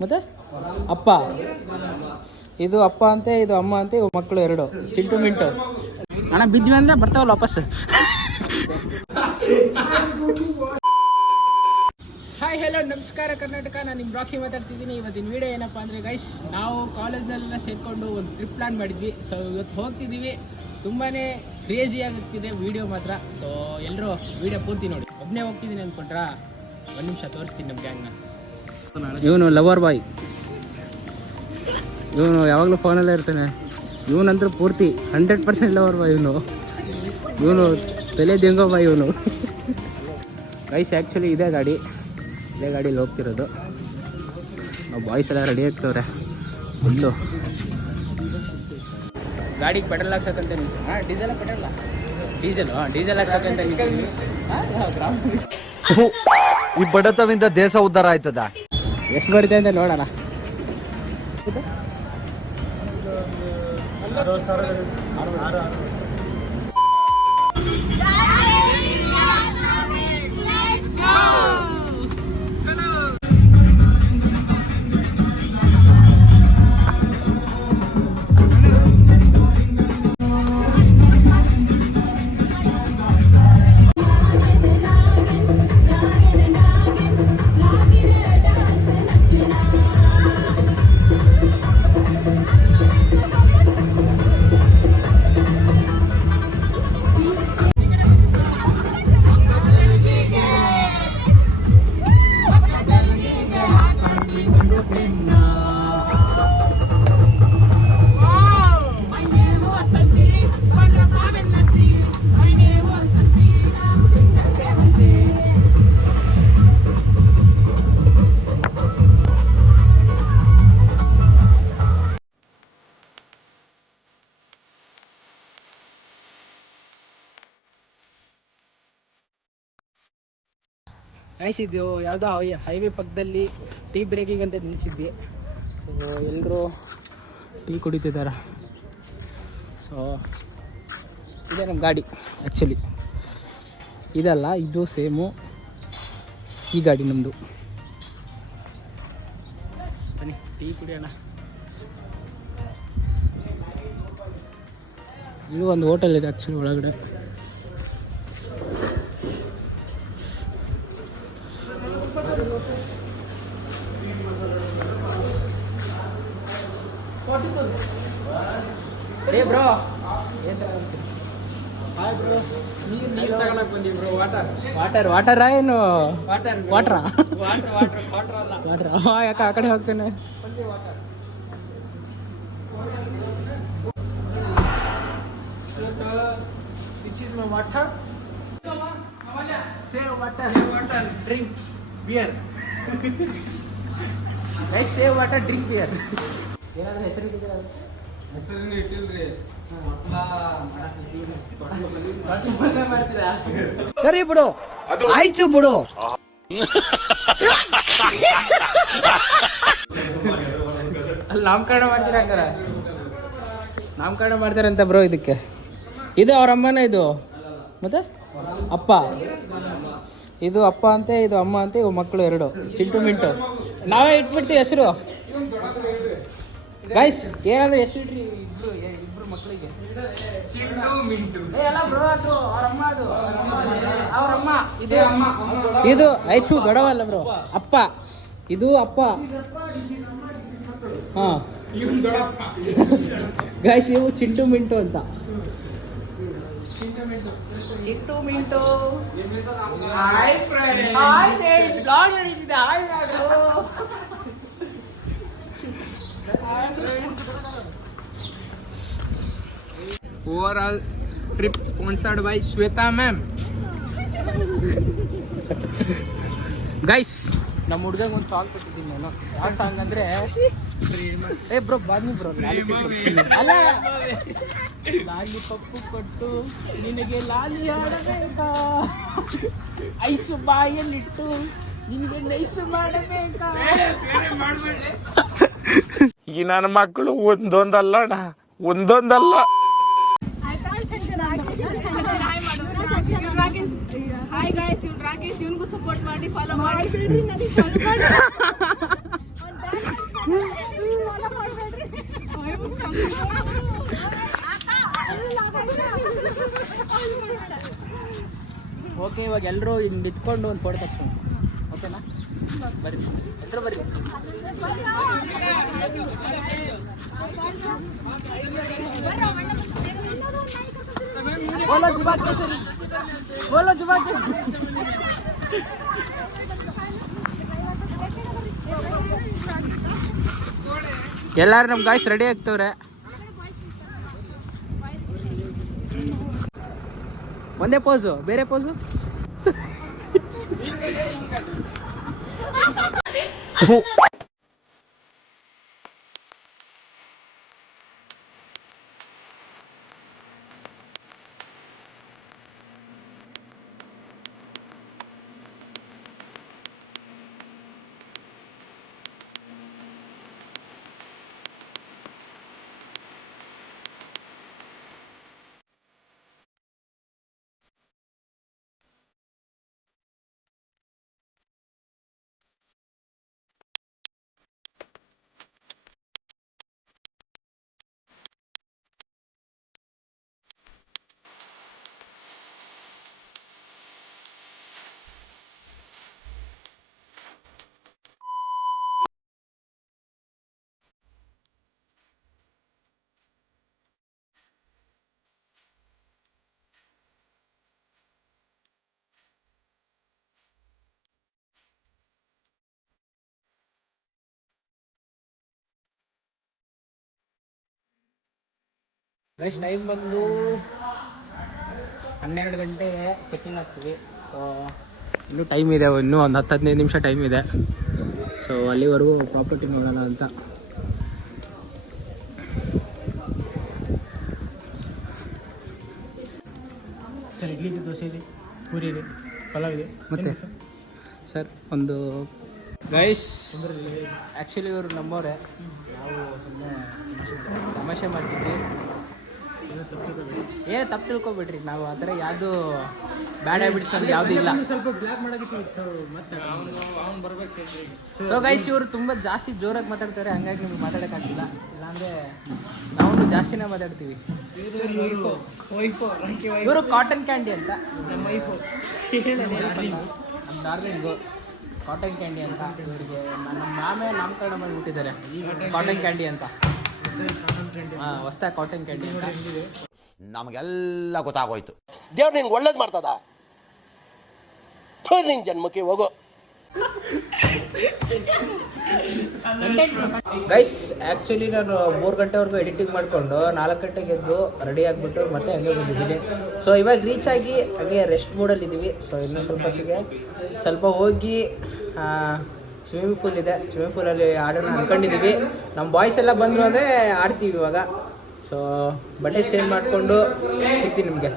ಮತ್ತೆ ಅಪ್ಪ, ಇದು ಅಪ್ಪ ಅಂತೆ, ಇದು ಅಮ್ಮ ಅಂತೆ, ಇವು ಮಕ್ಕಳು ಎರಡು, ಚಿಂಟು ಮಿಂಟು. ಹಣ ಬಿದ್ವಿ ಅಂದ್ರೆ ಬರ್ತಾವಲ್ಲ ವಾಪಸ್. ಹಾಯ್ ಹಲೋ ನಮಸ್ಕಾರ ಕರ್ನಾಟಕ, ನಾನು ನಿಮ್ಮ ರಾಕಿ ಮಾತಾಡ್ತಿದ್ದೀನಿ. ಇವತ್ತಿನ ವಿಡಿಯೋ ಏನಪ್ಪ ಅಂದರೆ ಗೈಸ್, ನಾವು ಕಾಲೇಜ್ನಲ್ಲೆಲ್ಲ ಸೇರಿಕೊಂಡು ಒಂದು ಟ್ರಿಪ್ ಪ್ಲಾನ್ ಮಾಡಿದ್ವಿ. ಸೊ ಇವತ್ತು ಹೋಗ್ತಿದ್ದೀವಿ. ತುಂಬಾ ಕ್ರೇಜಿ ಆಗುತ್ತಿದೆ ವಿಡಿಯೋ ಮಾತ್ರ. ಸೊ ಎಲ್ಲರೂ ವಿಡಿಯೋ ಪೂರ್ತಿ ನೋಡಿ. ಒಬ್ಬನೇ ಹೋಗ್ತಿದ್ದೀನಿ ಅಂದ್ಕೊಂಡ್ರಾ? ಒಂದು ನಿಮಿಷ ತೋರಿಸ್ತೀನಿ ನಮ್ಮ ಗ್ಯಾಂಗ್ನ. ಇವನು ಲವರ್ ಬಾಯ್, ಇವನು ಯಾವಾಗಲೂ ಫೋನಲ್ಲೇ ಇರ್ತಾನೆ. ಇವನಂತೂ ಪೂರ್ತಿ 100% ಲವರ್ ಬಾಯ್. ಇವನು ತಲೆ ದೆಂಗೋ ಬಾಯ್ ಇವನು. ಗೈಸ್ ಆ್ಯಕ್ಚುಲಿ ಇದೇ ಗಾಡೀಲಿ ಹೋಗ್ತಿರೋದು. ಬಾಯ್ಸ್ ಎಲ್ಲ ರೆಡಿ ಆಗ್ತವ್ರೆ ಫುಲ್ಲು. ಗಾಡಿಗೆ ಪೆಟ್ರೋಲ್ ಹಾಕ್ಸಕ್ಕಂತ ನಿಲ್ಸಿ. ಡೀಸೆಲ್ ಪೆಟ್ರೋಲ್ಲ, ಡೀಸೆಲ್ ಹಾಕ್ಸಕ್ಕಂತ ನಿಲ್ಸಿ. ಈ ಬಡತವಿಂದ ದೇಶ ಉದ್ಧಾರ ಆಯ್ತದ. ಎಷ್ಟು ಬರುತ್ತೆ ಅಂತ ನೋಡೋಣ. ಇದು ಯಾವುದೋ ಹೈವೇ ಪಕ್ಕದಲ್ಲಿ ಟೀ ಬ್ರೇಕಿಂಗ್ ಅಂತ ನಿಲ್ಲಿಸಿದ್ವಿ. ಸೊ ಎಲ್ಲರೂ ಟೀ ಕುಡಿತಿದ್ದಾರೆ. ಸೊ ಇದೇ ನಮ್ಮ ಗಾಡಿ. ಆ್ಯಕ್ಚುಲಿ ಇದಲ್ಲ, ಇದು ಸೇಮು ಈ ಗಾಡಿ ನಮ್ಮದು. ಬನ್ನಿ ಟೀ ಕುಡಿಯೋಣ. ಇದು ಒಂದು ಹೋಟೆಲ್ ಇದೆ ಆ್ಯಕ್ಚುಲಿ ಒಳಗಡೆ. ಬ್ರೋ ನೀರು ತಗೊಳಕ್ ಬಂದಿ ಬ್ರೋ. ವಾಟರ್ ಏನು ವಾಟ್ರಾ? ಯಾಕೆ ಆ ಕಡೆ ಹೋಗ್ತೇನೆ. This is my water. Say water, drink beer. Guys, say water, drink beer. ಏನಾದ್ರೂ ಹೆಸರು ಇಟ್ಟಿದ್ದೀರಾ? ಹೆಸರನ್ನು ಇಟ್ಟಿಲ್ರಿ. ಸರಿ ಬಿಡು, ಆಯ್ತು ಬಿಡು. ಅಲ್ಲಿ ನಾಮಕರಣ ಮಾಡ್ತೀರಾ? ಹಂಗಾರ ನಾಮಕರಣ ಮಾಡ್ತಾರಂತ ಬ್ರೋ ಇದಕ್ಕೆ. ಇದು ಅವ್ರ ಅಮ್ಮನ, ಇದು ಮತ್ತೆ ಅಪ್ಪ, ಇದು ಅಪ್ಪ ಅಂತೆ, ಇದು ಅಮ್ಮ ಅಂತೆ, ಇವು ಮಕ್ಕಳು ಎರಡು, ಚಿಂಟು ಮಿಂಟು. ನಾವೇ ಇಟ್ಬಿಡ್ತೀವಿ ಹೆಸರು. ಗೈಸ್ ಏನಂದ್ರೆ ಹೆಸರು ಇಟ್ರಿ ಇಬ್ರು ಮಕ್ಕಳಿಗೆ. ಚಿಂಟು ಮಿಂಟು ಎಲ್ಲ ಬ್ರೋ. ಅದು ಅವ್ರಮ್ಮ ಇದು ಆಯ್ತು ದೊಡ್ಡವಲ್ಲ ಬ್ರೋ. ಅಪ್ಪ, ಇದು ಅಪ್ಪ. ಹಾ ಗೈಸ್ ಇವು ಚಿಂಟು ಮಿಂಟು ಅಂತ. Chintu Mintu hi friends. Blog ನಡೀತಿದೆ. Hi over trip sponsored by Shweta ma'am. Guys ನಮ್ಮ ಹುಡುಗಂಗೆ ಒಂದು ಸಾಂಗ್ ಕೊಟ್ಟಿದ್ದೀನಿ ನಾನು. ಯಾವ ಸಾಂಗ್ ಅಂದರೆ ಬ್ರೋ ಬನ್ನಿ ಬ್ರೋ. ಅಲ್ಲ, ಲಾಲಿ ಪಪ್ಪು ಕೊಟ್ಟು ನಿನಗೆ ಲಾಲಿ ಆಡಬೇಕಾ, ಐಸು ಬಾಯಲ್ಲಿಟ್ಟು ನಿನಗೆ ನೈಸು ಮಾಡಬೇಕಾ. ಈ ನನ್ನ ಮಕ್ಕಳು ಒಂದೊಂದಲ್ಲ. ಹಾಯ್ ಗಾಯ್ಸ್, ಇವ್ನು ರಾಕೇಶ್, ಇವನ್ಗೂ ಸಪೋರ್ಟ್ ಮಾಡಿ, ಫಾಲೋ ಮಾಡಿ. ಓಕೆ, ಇವಾಗ ಎಲ್ಲರೂ ಹಿಂಗೆ ನಿಂತ್ಕೊಂಡು ಒಂದು ಫೋಟೋ ತಕ್ಷಣ, ಓಕೆನಾ? ಬರ್ರಿ, ಎಲ್ಲರೂ ಬರ್ರಿ. बोलो जुबा केसरी, बोलो जुबा केसरी. ಎಲ್ಲಾರು ನಮ್ಮ ಗಾಯ್ಸ್ ರೆಡಿ ಆಗ್ತವ್ರೆ. ಒಂದೇ ಪೋಸು, ಬೇರೆ ಪೋಸು. ಗೈಸ್ ಟೈಮ್ ಬಂದು 12 ಗಂಟೆ ಚೆಕಿಂಗ್ ಆಗ್ತೀವಿ. ಸೊ ಇನ್ನೂ ಟೈಮ್ ಇದೆ, ಇನ್ನೂ ಒಂದು 10-15 ನಿಮಿಷ ಟೈಮ್ ಇದೆ. ಸೊ ಅಲ್ಲಿವರೆಗೂ ಪ್ರಾಪರ್ಟಿ ನೋಡೋಣ ಅಂತ. ಸರ್ ಇಡ್ಲಿ ಇದೆ, ದೋಸೆ ಇದೆ, ಪೂರಿ ಇದೆ, ಪಲಾವ್ ಇದೆ. ಮತ್ತೆ ಸರ್ ಒಂದು ಗೈಸ್, ಆ್ಯಕ್ಚುಲಿ ಇವರು ನಮ್ಮವರೇ. ನಾವು ಸುಮ್ಮನೆ ತಮಾಷೆ ಮಾಡ್ತಿದ್ವಿ. ಏನು ತಪ್ಪು ತಿಳ್ಕೊಬಿಟ್ರಿ, ನಾವು ಆ ಥರ ಯಾವುದು ಬ್ಯಾಡ್ ಹ್ಯಾಬಿಟ್ಸ್ ನಮ್ಗೆ ಯಾವುದೂ ಇಲ್ಲ. ಸ್ವಲ್ಪ ಬ್ಲಾಕ್ ಮಾಡೋದಕ್ಕೆ ಮತ್ತೆ ಅವ್ನು ಬರ್ಬೇಕು. ಸೊ ಗೈಸ್, ಇವರು ತುಂಬ ಜಾಸ್ತಿ ಜೋರಾಗಿ ಮಾತಾಡ್ತಾರೆ, ಹಂಗಾಗಿ ನಿಮ್ಗೆ ಮಾತಾಡೋಕ್ಕಾಗ್ತಿಲ್ಲ. ಇಲ್ಲಾಂದರೆ ನಾವು ಜಾಸ್ತಿನೇ ಮಾತಾಡ್ತೀವಿ. ಇವರು ಕಾಟನ್ ಕ್ಯಾಂಡಿ ಅಂತ, ನಮ್ಮ ವೈಫು ನಮ್ಮ ಡಾರ್ಲಿಂಗು ಕಾಟನ್ ಕ್ಯಾಂಡಿ ಅಂತ. ಇವರಿಗೆ ನಮ್ಮ ಮಾಮೇ ನಾಮಕರಣ ಮಾಡಿಬಿಟ್ಟಿದ್ದಾರೆ ಕಾಟನ್ ಕ್ಯಾಂಡಿ ಅಂತ. ಹಾಂ, ಹೊಸ್ದಾಗಿ ಕಾಟನ್ ಕ್ಯಾಂಡಿ ಅಂತ. ನಮಗೆಲ್ಲ ಗೊತ್ತಾಗೋಯ್ತು. ದೇವ್ರು ನಿನ್ಗೆ ಒಳ್ಳೇದು ಮಾಡ್ತದ, ನಿನ್ನ ಜನ್ಮಕ್ಕೆ ಹೋಗೋ. ಗೈಸ್, ಆ್ಯಕ್ಚುಲಿ ನಾನು 3 ಗಂಟೆವರೆಗೂ ಎಡಿಟಿಂಗ್ ಮಾಡಿಕೊಂಡು 4 ಗಂಟೆಗೆ ಎದ್ದು ರೆಡಿ ಆಗಿಬಿಟ್ಟು ಮತ್ತೆ ಹಂಗೆ ಬಂದಿದ್ದೀನಿ. ಸೊ ಇವಾಗ ರೀಚ್ ಆಗಿ ಹಾಗೆ ರೆಸ್ಟ್ ಮೋಡಲ್ಲಿ ಇದ್ದೀವಿ. ಸೊ ಇನ್ನೂ ಸ್ವಲ್ಪ ಹೊತ್ತಿಗೆ ಸ್ವಲ್ಪ ಹೋಗಿ ಸ್ವಿಮ್ಮಿಂಗ್ ಪೂಲ್ ಇದೆ, ಸ್ವಿಮ್ಮಿಂಗ್ ಪೂಲಲ್ಲಿ ಆಡೋಣ ಅಂದ್ಕೊಂಡಿದ್ದೀವಿ. ನಮ್ಮ ಬಾಯ್ಸ್ ಎಲ್ಲ ಬಂದರು ಅಂದರೆ ಆಡ್ತೀವಿ ಇವಾಗ. ಸೊ ಬಟ್ಟೆ ಚೇಂಜ್ ಮಾಡಿಕೊಂಡು ಸಿಗ್ತೀನಿ ನಿಮಗೆ.